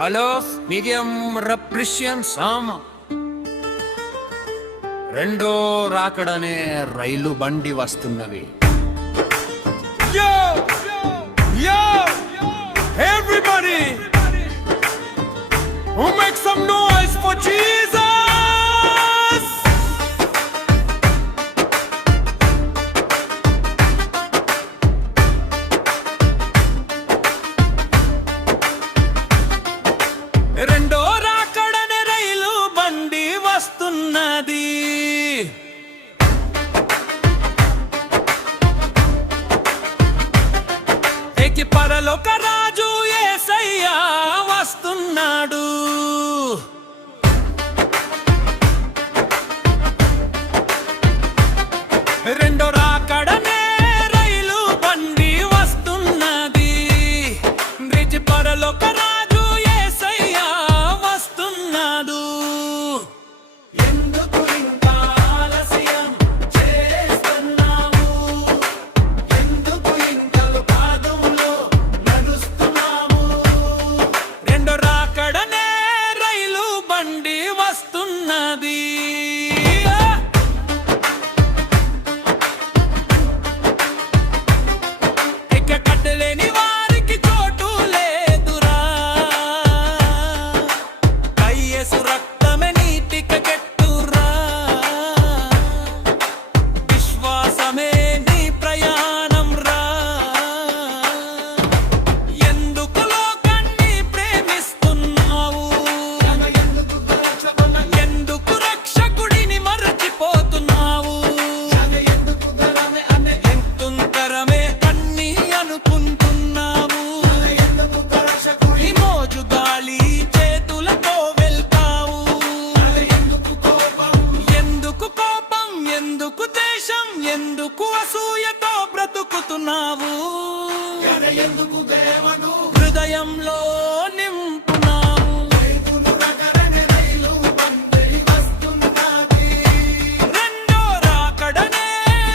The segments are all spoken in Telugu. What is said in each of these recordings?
హలో మీడియం రప్రిషియన్ సామ రెండో రాకడనే రైలు బండి వస్తున్నవి. Yo! Yo! Everybody! Who makes some noise for Jesus? రెండో రాకడనే రైలు బండి వస్తున్నది. ఎక్కి పరలోక రాజు యేసయ్య వస్తున్నాడు. రెండో రాకడనే రైలు బండి వస్తున్నది. ఎక్కి పరలోక రాజు యేసయ్య వస్తున్నాడు. ఎందుకు ఇంకా ఆలస్యం చేస్తున్నావు? ఎందుకు ఇంకలు పాదంలో నడుస్తున్నావు? రెండో రాకడనే రైలు బండి వస్తున్నది. ఇక కట్టలేని వారికి చోటు లేదురా. యేసు రక్తమే నీతికి కెట్టురా. విశ్వాసమే నీ ప్రయాణం రా. ఎందుకు లోకాన్ని ప్రేమిస్తున్నావు? ఎందుకు రక్షకుడిని మరచిపోతున్నావు? ఎంతుంతరమే కన్ని అనుకుంటున్నావు. ఈ మోజు గాలి చేతులతో వెళ్తావు. ఎందుకు కోపం, ఎందుకు దేశం, ఎందుకు అసూయతో బ్రతుకుతున్నావు? హృదయంలో నింపున్నావు. రెండో రాకడనే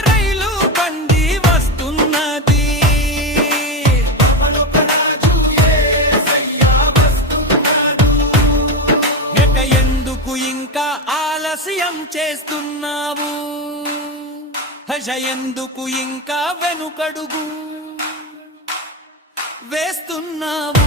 రైలు బండి వస్తున్నది. ఇక ఎందుకు ఇంకా ఆలస్యం చేస్తున్నావు? హజ ఎందుకు ఇంకా వెనుకడుగు వేస్తున్నావు?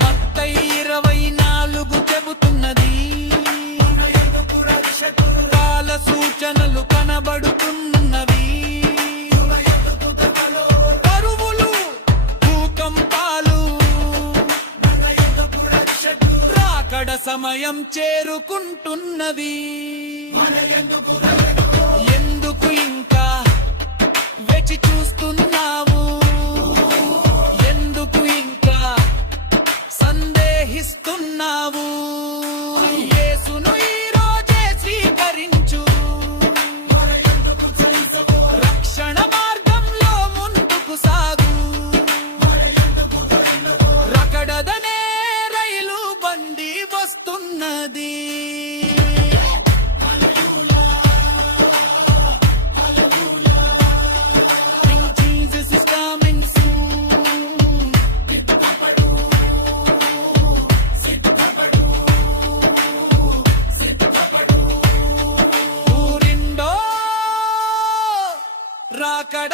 మత్తయి 24 చెబుతున్నది. కాల సూచనలు కనబడుతున్నవి. కరువులు, భూకంపాలు, రాకడ సమయం చేరుకుంటున్నది. ఎందుకు ఇంకా వేచి చూస్తున్నావు? ఎందుకు ఇంకా సందేహిస్తున్నావు? యేసును ఈ రోజే స్వీకరించు. రక్షణ మార్గంలో ముందుకు సాగు. రకడదనే రైలు బండి వస్తున్నది. Jesus is coming soon. ఊరిండో రాకడ